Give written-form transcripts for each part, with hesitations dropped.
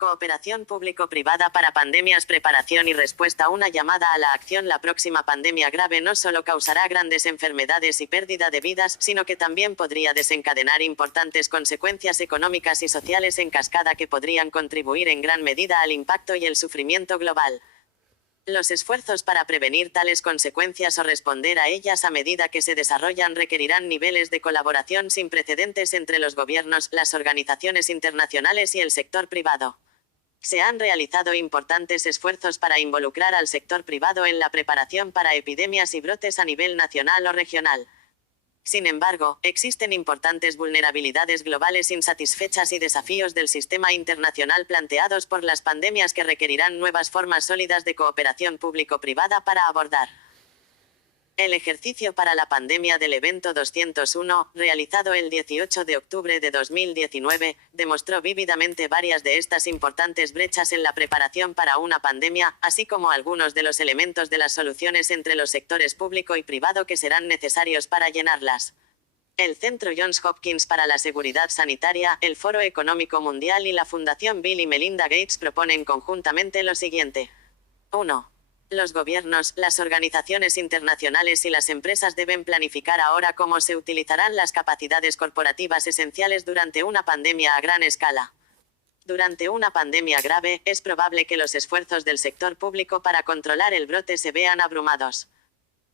Cooperación público-privada para pandemias. Preparación y respuesta. Una llamada a la acción. La próxima pandemia grave no solo causará grandes enfermedades y pérdida de vidas, sino que también podría desencadenar importantes consecuencias económicas y sociales en cascada que podrían contribuir en gran medida al impacto y el sufrimiento global. Los esfuerzos para prevenir tales consecuencias o responder a ellas a medida que se desarrollan requerirán niveles de colaboración sin precedentes entre los gobiernos, las organizaciones internacionales y el sector privado. Se han realizado importantes esfuerzos para involucrar al sector privado en la preparación para epidemias y brotes a nivel nacional o regional. Sin embargo, existen importantes vulnerabilidades globales insatisfechas y desafíos del sistema internacional planteados por las pandemias que requerirán nuevas formas sólidas de cooperación público-privada para abordar. El ejercicio para la pandemia del evento 201, realizado el 18 de octubre de 2019, demostró vívidamente varias de estas importantes brechas en la preparación para una pandemia, así como algunos de los elementos de las soluciones entre los sectores público y privado que serán necesarios para llenarlas. El Centro Johns Hopkins para la Seguridad Sanitaria, el Foro Económico Mundial y la Fundación Bill y Melinda Gates proponen conjuntamente lo siguiente. 1. Los gobiernos, las organizaciones internacionales y las empresas deben planificar ahora cómo se utilizarán las capacidades corporativas esenciales durante una pandemia a gran escala. Durante una pandemia grave, es probable que los esfuerzos del sector público para controlar el brote se vean abrumados.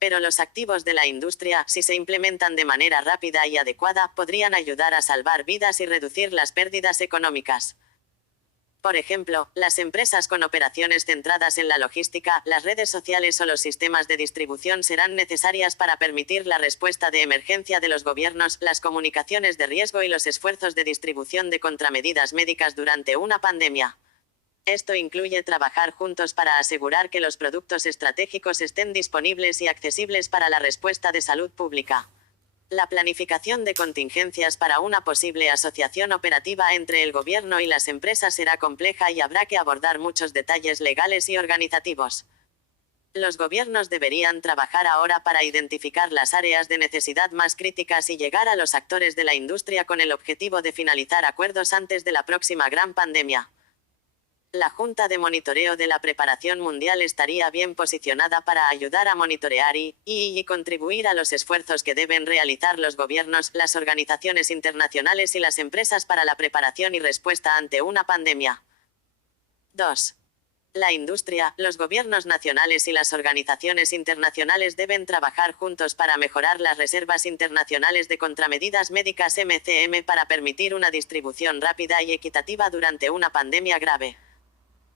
Pero los activos de la industria, si se implementan de manera rápida y adecuada, podrían ayudar a salvar vidas y reducir las pérdidas económicas. Por ejemplo, las empresas con operaciones centradas en la logística, las redes sociales o los sistemas de distribución serán necesarias para permitir la respuesta de emergencia de los gobiernos, las comunicaciones de riesgo y los esfuerzos de distribución de contramedidas médicas durante una pandemia. Esto incluye trabajar juntos para asegurar que los productos estratégicos estén disponibles y accesibles para la respuesta de salud pública. La planificación de contingencias para una posible asociación operativa entre el gobierno y las empresas será compleja y habrá que abordar muchos detalles legales y organizativos. Los gobiernos deberían trabajar ahora para identificar las áreas de necesidad más críticas y llegar a los actores de la industria con el objetivo de finalizar acuerdos antes de la próxima gran pandemia. La Junta de Monitoreo de la Preparación Mundial estaría bien posicionada para ayudar a monitorear y contribuir a los esfuerzos que deben realizar los gobiernos, las organizaciones internacionales y las empresas para la preparación y respuesta ante una pandemia. 2. La industria, los gobiernos nacionales y las organizaciones internacionales deben trabajar juntos para mejorar las reservas internacionales de contramedidas médicas MCM para permitir una distribución rápida y equitativa durante una pandemia grave.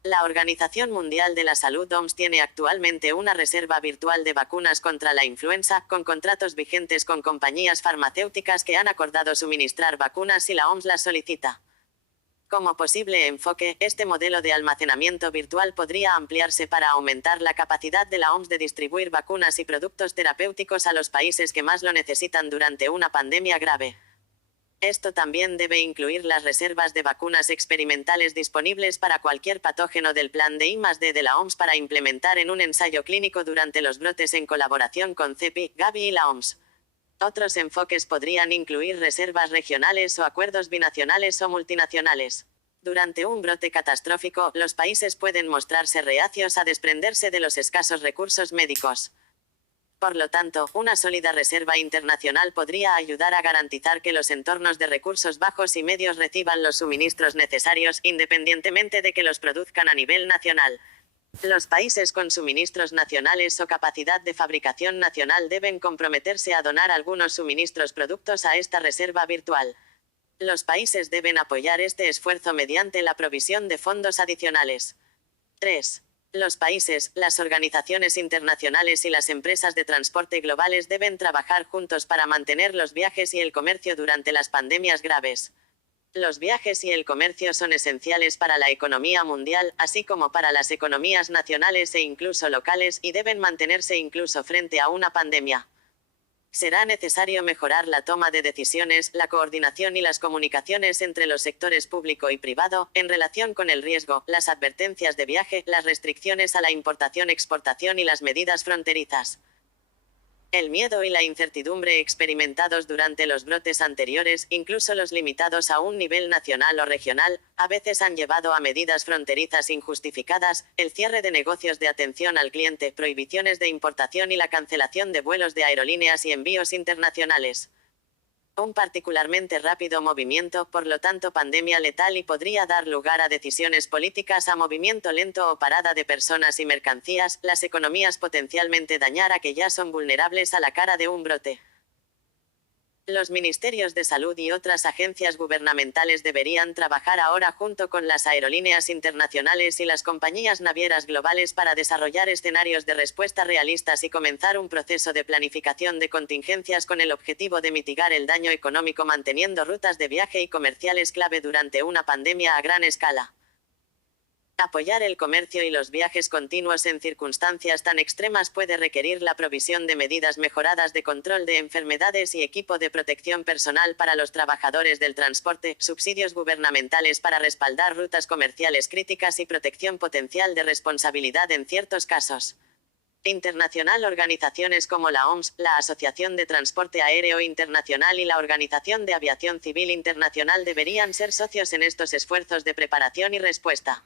La Organización Mundial de la Salud OMS tiene actualmente una reserva virtual de vacunas contra la influenza, con contratos vigentes con compañías farmacéuticas que han acordado suministrar vacunas si la OMS las solicita. Como posible enfoque, este modelo de almacenamiento virtual podría ampliarse para aumentar la capacidad de la OMS de distribuir vacunas y productos terapéuticos a los países que más lo necesitan durante una pandemia grave. Esto también debe incluir las reservas de vacunas experimentales disponibles para cualquier patógeno del plan de I+D de la OMS para implementar en un ensayo clínico durante los brotes en colaboración con CEPI, Gavi y la OMS. Otros enfoques podrían incluir reservas regionales o acuerdos binacionales o multinacionales. Durante un brote catastrófico, los países pueden mostrarse reacios a desprenderse de los escasos recursos médicos. Por lo tanto, una sólida reserva internacional podría ayudar a garantizar que los entornos de recursos bajos y medios reciban los suministros necesarios, independientemente de que los produzcan a nivel nacional. Los países con suministros nacionales o capacidad de fabricación nacional deben comprometerse a donar algunos suministros productos a esta reserva virtual. Los países deben apoyar este esfuerzo mediante la provisión de fondos adicionales. 3. Los países, las organizaciones internacionales y las empresas de transporte globales deben trabajar juntos para mantener los viajes y el comercio durante las pandemias graves. Los viajes y el comercio son esenciales para la economía mundial, así como para las economías nacionales e incluso locales, y deben mantenerse incluso frente a una pandemia. Será necesario mejorar la toma de decisiones, la coordinación y las comunicaciones entre los sectores público y privado, en relación con el riesgo, las advertencias de viaje, las restricciones a la importación-exportación y las medidas fronterizas. El miedo y la incertidumbre experimentados durante los brotes anteriores, incluso los limitados a un nivel nacional o regional, a veces han llevado a medidas fronterizas injustificadas, el cierre de negocios de atención al cliente, prohibiciones de importación y la cancelación de vuelos de aerolíneas y envíos internacionales. Un particularmente rápido movimiento, por lo tanto pandemia letal, y podría dar lugar a decisiones políticas a movimiento lento o parada de personas y mercancías, las economías potencialmente dañar a que ya son vulnerables a la cara de un brote. Los ministerios de salud y otras agencias gubernamentales deberían trabajar ahora junto con las aerolíneas internacionales y las compañías navieras globales para desarrollar escenarios de respuesta realistas y comenzar un proceso de planificación de contingencias con el objetivo de mitigar el daño económico manteniendo rutas de viaje y comerciales clave durante una pandemia a gran escala. Apoyar el comercio y los viajes continuos en circunstancias tan extremas puede requerir la provisión de medidas mejoradas de control de enfermedades y equipo de protección personal para los trabajadores del transporte, subsidios gubernamentales para respaldar rutas comerciales críticas y protección potencial de responsabilidad en ciertos casos. Internacional. Organizaciones como la OMS, la Asociación de Transporte Aéreo Internacional y la Organización de Aviación Civil Internacional deberían ser socios en estos esfuerzos de preparación y respuesta.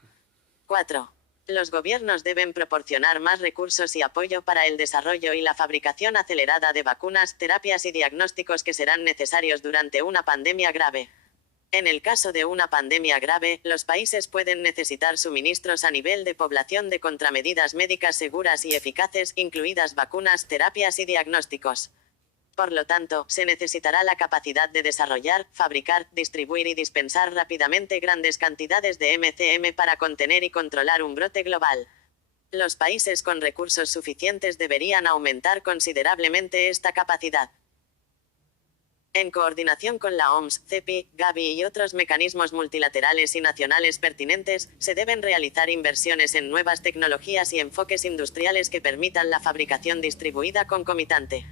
4. Los gobiernos deben proporcionar más recursos y apoyo para el desarrollo y la fabricación acelerada de vacunas, terapias y diagnósticos que serán necesarios durante una pandemia grave. En el caso de una pandemia grave, los países pueden necesitar suministros a nivel de población de contramedidas médicas seguras y eficaces, incluidas vacunas, terapias y diagnósticos. Por lo tanto, se necesitará la capacidad de desarrollar, fabricar, distribuir y dispensar rápidamente grandes cantidades de MCM para contener y controlar un brote global. Los países con recursos suficientes deberían aumentar considerablemente esta capacidad. En coordinación con la OMS, CEPI, Gavi y otros mecanismos multilaterales y nacionales pertinentes, se deben realizar inversiones en nuevas tecnologías y enfoques industriales que permitan la fabricación distribuida concomitante.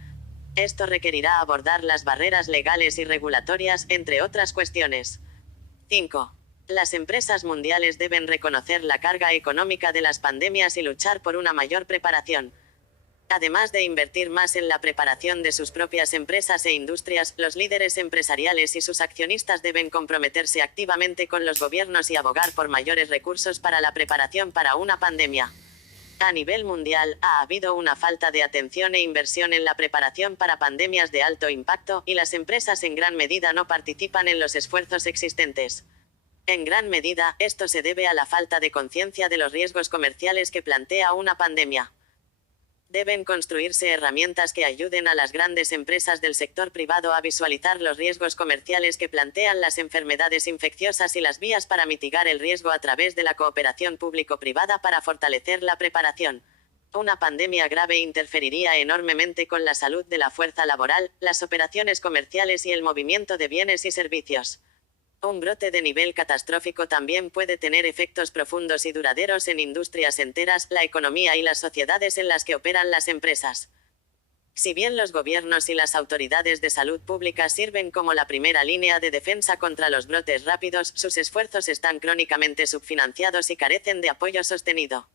Esto requerirá abordar las barreras legales y regulatorias, entre otras cuestiones. 5. Las empresas mundiales deben reconocer la carga económica de las pandemias y luchar por una mayor preparación. Además de invertir más en la preparación de sus propias empresas e industrias, los líderes empresariales y sus accionistas deben comprometerse activamente con los gobiernos y abogar por mayores recursos para la preparación para una pandemia. A nivel mundial, ha habido una falta de atención e inversión en la preparación para pandemias de alto impacto, y las empresas en gran medida no participan en los esfuerzos existentes. En gran medida, esto se debe a la falta de conciencia de los riesgos comerciales que plantea una pandemia. Deben construirse herramientas que ayuden a las grandes empresas del sector privado a visualizar los riesgos comerciales que plantean las enfermedades infecciosas y las vías para mitigar el riesgo a través de la cooperación público-privada para fortalecer la preparación. Una pandemia grave interferiría enormemente con la salud de la fuerza laboral, las operaciones comerciales y el movimiento de bienes y servicios. Un brote de nivel catastrófico también puede tener efectos profundos y duraderos en industrias enteras, la economía y las sociedades en las que operan las empresas. Si bien los gobiernos y las autoridades de salud pública sirven como la primera línea de defensa contra los brotes rápidos, sus esfuerzos están crónicamente subfinanciados y carecen de apoyo sostenido.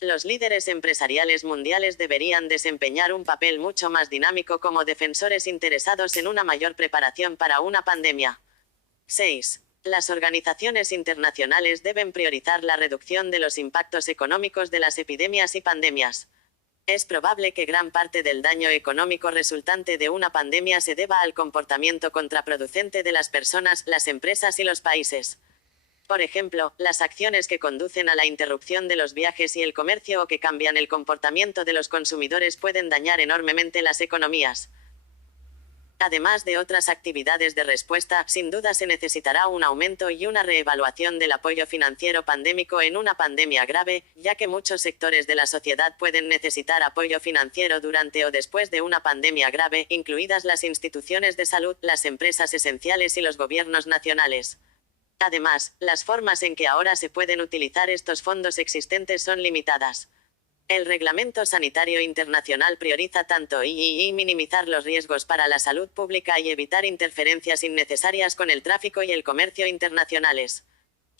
Los líderes empresariales mundiales deberían desempeñar un papel mucho más dinámico como defensores interesados en una mayor preparación para una pandemia. 6. Las organizaciones internacionales deben priorizar la reducción de los impactos económicos de las epidemias y pandemias. Es probable que gran parte del daño económico resultante de una pandemia se deba al comportamiento contraproducente de las personas, las empresas y los países. Por ejemplo, las acciones que conducen a la interrupción de los viajes y el comercio o que cambian el comportamiento de los consumidores pueden dañar enormemente las economías. Además de otras actividades de respuesta, sin duda se necesitará un aumento y una reevaluación del apoyo financiero pandémico en una pandemia grave, ya que muchos sectores de la sociedad pueden necesitar apoyo financiero durante o después de una pandemia grave, incluidas las instituciones de salud, las empresas esenciales y los gobiernos nacionales. Además, las formas en que ahora se pueden utilizar estos fondos existentes son limitadas. El Reglamento Sanitario Internacional prioriza tanto y minimizar los riesgos para la salud pública y evitar interferencias innecesarias con el tráfico y el comercio internacionales.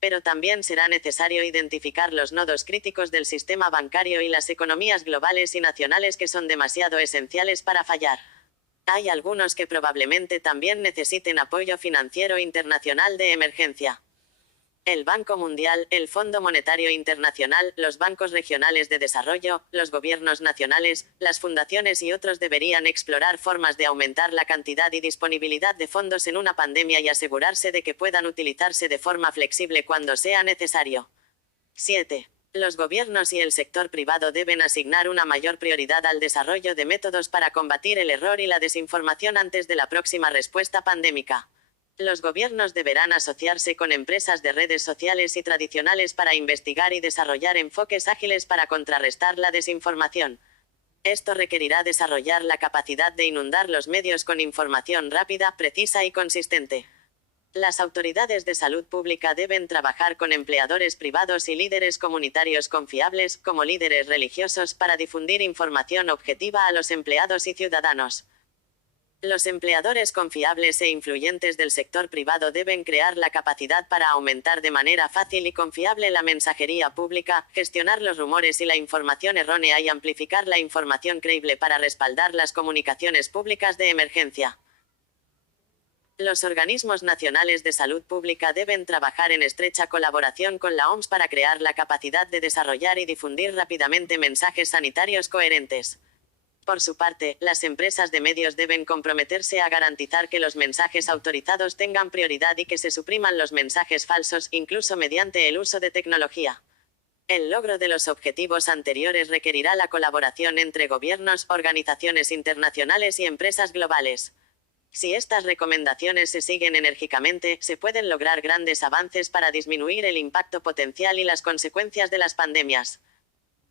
Pero también será necesario identificar los nodos críticos del sistema bancario y las economías globales y nacionales que son demasiado esenciales para fallar. Hay algunos que probablemente también necesiten apoyo financiero internacional de emergencia. El Banco Mundial, el Fondo Monetario Internacional, los bancos regionales de desarrollo, los gobiernos nacionales, las fundaciones y otros deberían explorar formas de aumentar la cantidad y disponibilidad de fondos en una pandemia y asegurarse de que puedan utilizarse de forma flexible cuando sea necesario. 7. Los gobiernos y el sector privado deben asignar una mayor prioridad al desarrollo de métodos para combatir el error y la desinformación antes de la próxima respuesta pandémica. Los gobiernos deberán asociarse con empresas de redes sociales y tradicionales para investigar y desarrollar enfoques ágiles para contrarrestar la desinformación. Esto requerirá desarrollar la capacidad de inundar los medios con información rápida, precisa y consistente. Las autoridades de salud pública deben trabajar con empleadores privados y líderes comunitarios confiables, como líderes religiosos, para difundir información objetiva a los empleados y ciudadanos. Los empleadores confiables e influyentes del sector privado deben crear la capacidad para aumentar de manera fácil y confiable la mensajería pública, gestionar los rumores y la información errónea y amplificar la información creíble para respaldar las comunicaciones públicas de emergencia. Los organismos nacionales de salud pública deben trabajar en estrecha colaboración con la OMS para crear la capacidad de desarrollar y difundir rápidamente mensajes sanitarios coherentes. Por su parte, las empresas de medios deben comprometerse a garantizar que los mensajes autorizados tengan prioridad y que se supriman los mensajes falsos, incluso mediante el uso de tecnología. El logro de los objetivos anteriores requerirá la colaboración entre gobiernos, organizaciones internacionales y empresas globales. Si estas recomendaciones se siguen enérgicamente, se pueden lograr grandes avances para disminuir el impacto potencial y las consecuencias de las pandemias.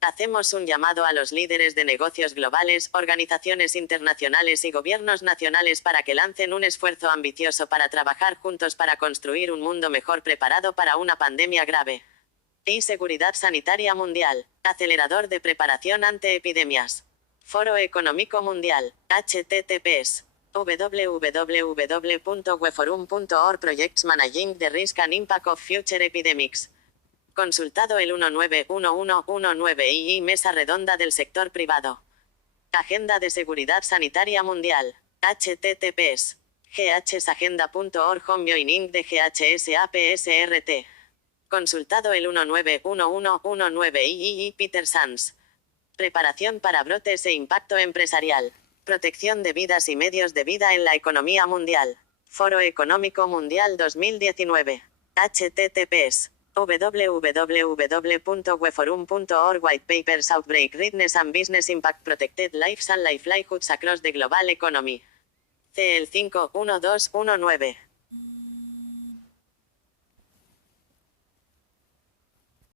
Hacemos un llamado a los líderes de negocios globales, organizaciones internacionales y gobiernos nacionales para que lancen un esfuerzo ambicioso para trabajar juntos para construir un mundo mejor preparado para una pandemia grave. Y Seguridad Sanitaria Mundial. Acelerador de preparación ante epidemias. Foro Económico Mundial. https www.weforum.org Projects Managing the Risk and Impact of Future Epidemics. Consultado el 191119 y Mesa Redonda del Sector Privado. Agenda de Seguridad Sanitaria Mundial. https ghsagenda.org Home Joining de GHSAPSRT. Consultado el 191119 y Peter Sands. Preparación para brotes e impacto empresarial. Protección de vidas y medios de vida en la economía mundial. Foro Económico Mundial 2019. https www.weforum.org White Papers Outbreak Readiness and Business Impact Protected Lives and Livelihoods Across the Global Economy. CL 51219